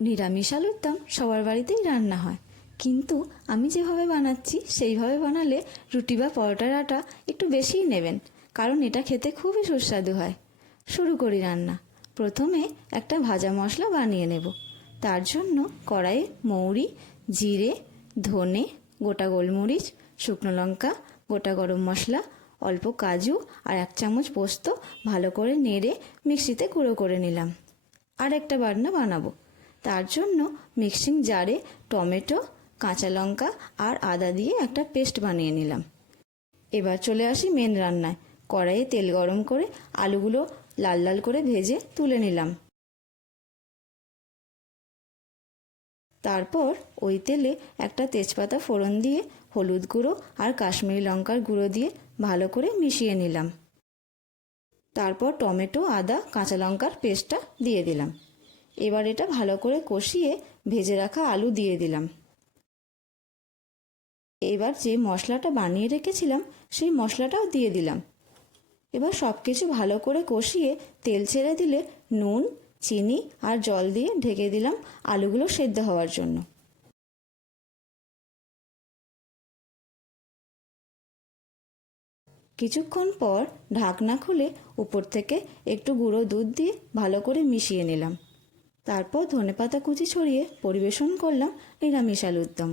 নিরামিষ আলুর দম সবার বাড়িতেই রান্না হয়, কিন্তু আমি যেভাবে বানাচ্ছি সেইভাবে বানালে রুটি বা পরোটার আটা একটু বেশিই নেবেন, কারণ এটা খেতে খুবই সুস্বাদু হয়। শুরু করি রান্না। প্রথমে একটা ভাজা মশলা বানিয়ে নেব। তার জন্য কড়াইয়ে মৌরি, জিরে, ধনে, গোটা গোলমরিচ, শুকনো লঙ্কা, গোটা গরম মশলা, অল্প কাজু আর 1 চামচ পোস্ত ভালো করে নেড়ে মিক্সিতে গুঁড়ো করে নিলাম। আর একটা বাটনা বানাবো। তার জন্য মিক্সিং জারে টমেটো, কাঁচা লঙ্কা আর আদা দিয়ে একটা পেস্ট বানিয়ে নিলাম। এবার চলে আসি মেন রান্নায়। কড়াইয়ে তেল গরম করে আলুগুলো লাল লাল করে ভেজে তুলে নিলাম। তারপর ওই তেলে একটা তেজপাতা ফোড়ন দিয়ে হলুদ গুঁড়ো আর কাশ্মীরি লঙ্কার গুঁড়ো দিয়ে ভালো করে মিশিয়ে নিলাম। তারপর টমেটো, আদা, কাঁচা লঙ্কার পেস্টটা দিয়ে দিলাম। এবার এটা ভালো করে কষিয়ে ভেজে রাখা আলু দিয়ে দিলাম। এবার যে মশলাটা বানিয়ে রেখেছিলাম সেই মশলাটাও দিয়ে দিলাম। এবার সব কিছু ভালো করে কষিয়ে তেল ছেড়ে দিলে নুন, চিনি আর জল দিয়ে ঢেকে দিলাম আলুগুলো সেদ্ধ হওয়ার জন্য। কিছুক্ষণ পর ঢাকনা খুলে উপর থেকে একটু গুঁড়ো দুধ দিয়ে ভালো করে মিশিয়ে নিলাম। তারপর ধনেপাতা কুচি ছড়িয়ে পরিবেশন করলাম নিরামিষ আলুর দম।